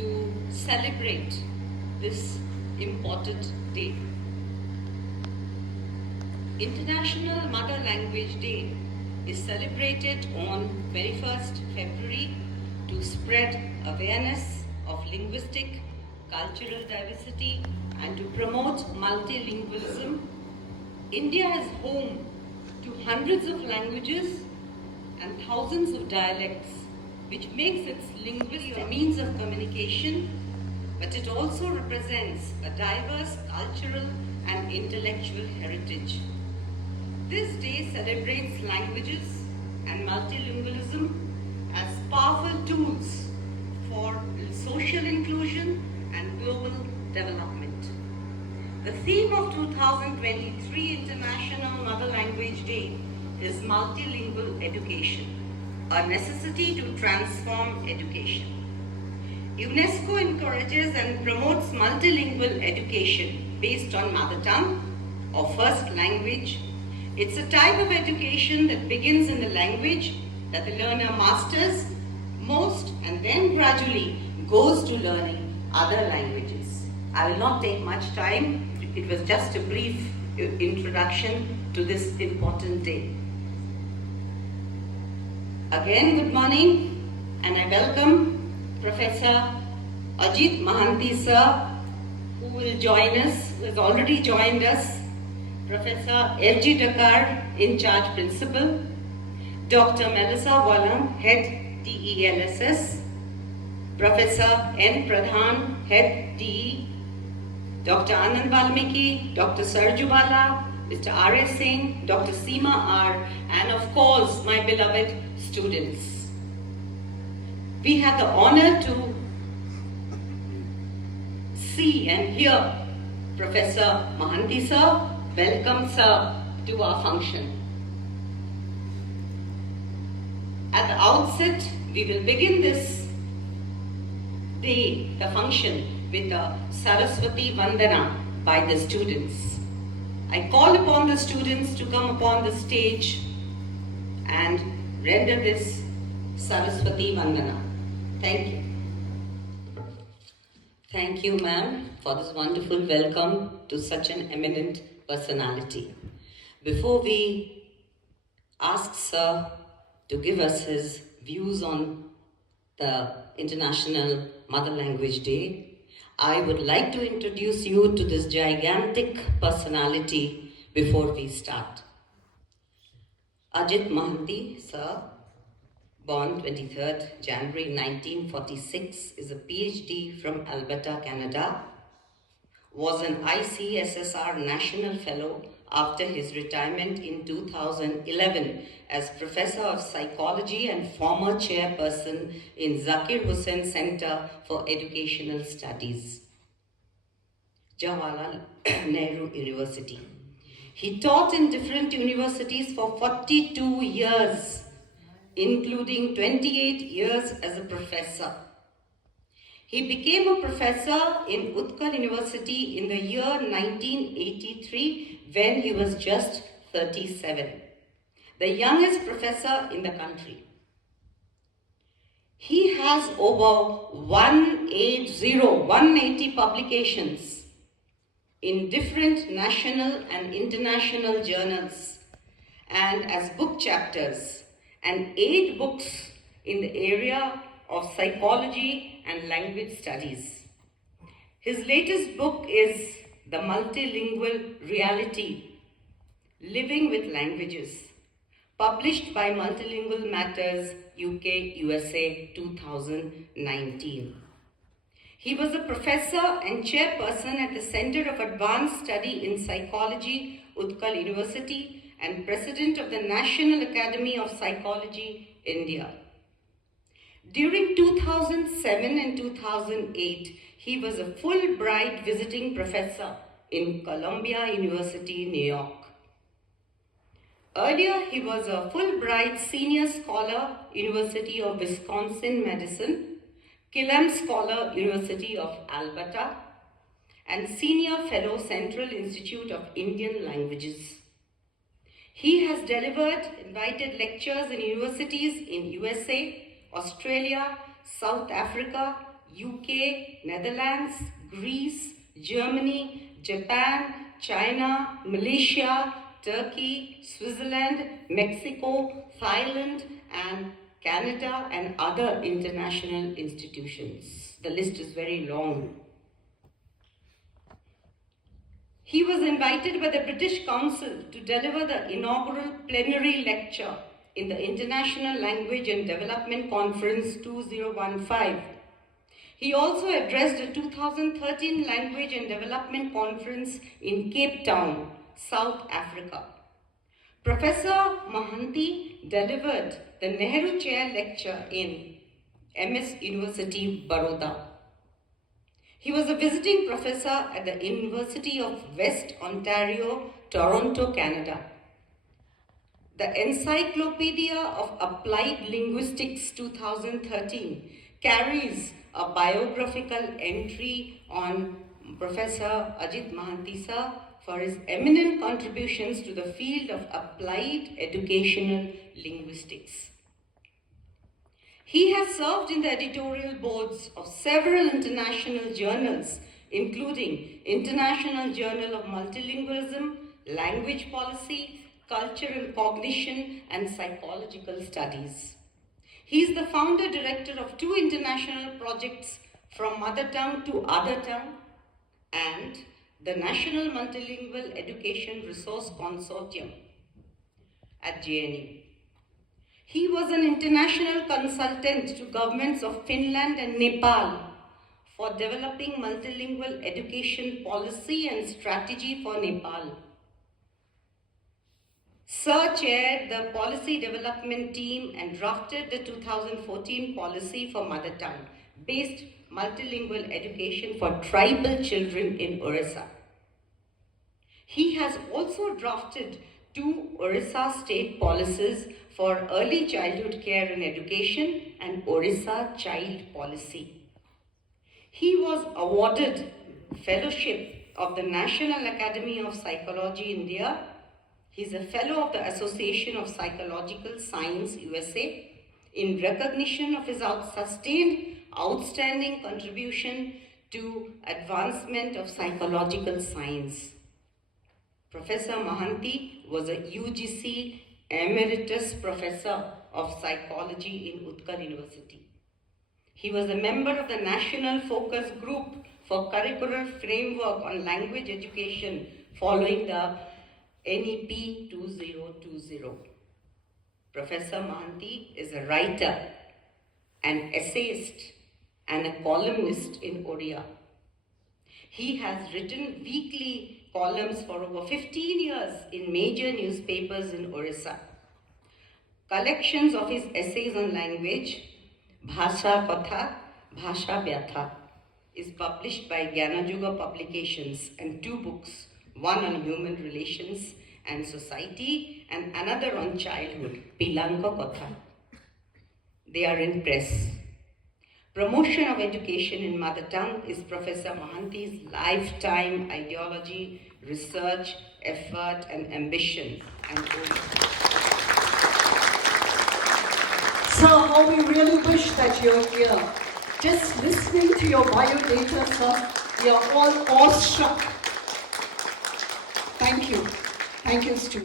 to celebrate this important day. International Mother Language Day is celebrated on 21st February to spread awareness of linguistic, cultural diversity and to promote multilingualism. India is home to hundreds of languages and thousands of dialects, which makes its linguistic a means of communication, but it also represents a diverse cultural and intellectual heritage. This day celebrates languages and multilingualism as powerful tools for social inclusion and global development. The theme of 2023 International Mother Language Day is multilingual education, a necessity to transform education. UNESCO encourages and promotes multilingual education based on mother tongue or first language. It's a type of education that begins in the language that the learner masters most and then gradually goes to learning other languages. I will not take much time. It was just a brief introduction to this important day. Again, good morning, and I welcome Professor Ajit Mahanti sir, who will join us, who has already joined us, Professor F.G.Dkhar, Incharge Principal, Dr. Melissa Wallang, Head DELSS, Professor N. Pradhan, Head DE, Dr. Anand Valmiki, Dr. Sarju Bala, Mr. R.S. Singh, Dr. Seema R., and of course, my beloved students. We have the honor to see and hear Professor Mahanti sir. Welcome sir to our function. At the outset, we will begin this day, the function, with a Saraswati Vandana by the students. I call upon the students to come upon the stage and render this Saraswati Vandana. Thank you. Thank you, ma'am, for this wonderful welcome to such an eminent personality. Before we ask sir to give us his views on the International Mother Language Day, I would like to introduce you to this gigantic personality before we start. Ajit Mahanti, sir, born 23rd January 1946, is a PhD from Alberta, Canada, was an ICSSR National Fellow after his retirement in 2011 as Professor of Psychology and former chairperson in Zakir Hussain Center for Educational Studies, Jawaharlal Nehru University. He taught in different universities for 42 years, including 28 years as a professor. He became a professor in Utkal University in the year 1983 when he was just 37, the youngest professor in the country. He has over 180 publications in different national and international journals and as book chapters, and 8 books in the area of psychology and language studies. His latest book is The Multilingual Reality, Living with Languages, published by Multilingual Matters UK USA 2019. He was a professor and chairperson at the Center of Advanced Study in Psychology, Utkal University, and president of the National Academy of Psychology, India. During 2007 and 2008, he was a Fulbright visiting professor in Columbia University, New York. Earlier, he was a Fulbright Senior Scholar, University of Wisconsin-Madison, Killam Scholar, University of Alberta, and Senior Fellow, Central Institute of Indian Languages. He has delivered invited lectures in universities in USA, Australia, South Africa, UK, Netherlands, Greece, Germany, Japan, China, Malaysia, Turkey, Switzerland, Mexico, Thailand, and Canada, and other international institutions. The list is very long. He was invited by the British Council to deliver the inaugural plenary lecture in the International Language and Development Conference 2015. He also addressed the 2013 Language and Development Conference in Cape Town, South Africa. Professor Mohanty delivered the Nehru Chair Lecture in MS University, Baroda. He was a visiting professor at the University of West Ontario, Toronto, Canada. The Encyclopedia of Applied Linguistics 2013 carries a biographical entry on Professor Ajit Mohanty sir for his eminent contributions to the field of applied educational linguistics. He has served in the editorial boards of several international journals, including International Journal of Multilingualism, Language Policy, Culture and Cognition, and Psychological Studies. He is the founder director of 2 international projects, From Mother Tongue to Other Tongue and the National Multilingual Education Resource Consortium at JNU. He was an international consultant to governments of Finland and Nepal for developing multilingual education policy and strategy for Nepal. Sir chaired the policy development team and drafted the 2014 policy for mother tongue-based multilingual education for tribal children in Orissa. He has also drafted 2 Orissa state policies for early childhood care and education and Orissa Child Policy. He was awarded Fellowship of the National Academy of Psychology, India. He is a Fellow of the Association of Psychological Science, USA, in recognition of his sustained, outstanding contribution to advancement of psychological science. Professor Mohanty was a UGC Emeritus Professor of Psychology in Utkal University. He was a member of the National Focus Group for Curricular Framework on Language Education following the NEP 2020. Professor Mohanty is a writer, an essayist, and a columnist in Odia. He has written weekly columns for over 15 years in major newspapers in Orissa. Collections of his essays on language, Bhasha Katha, Bhasha Vyatha, is published by Gyanajuga Publications, and 2 books, one on human relations and society and another on childhood, Pilanka Katha. They are in press. Promotion of education in mother tongue is Professor Mohanty's lifetime ideology, research, effort, and ambition. Sir, how we really wish that you're here. Just listening to your biodata, sir, we are all awestruck. Thank you. Thank you, students.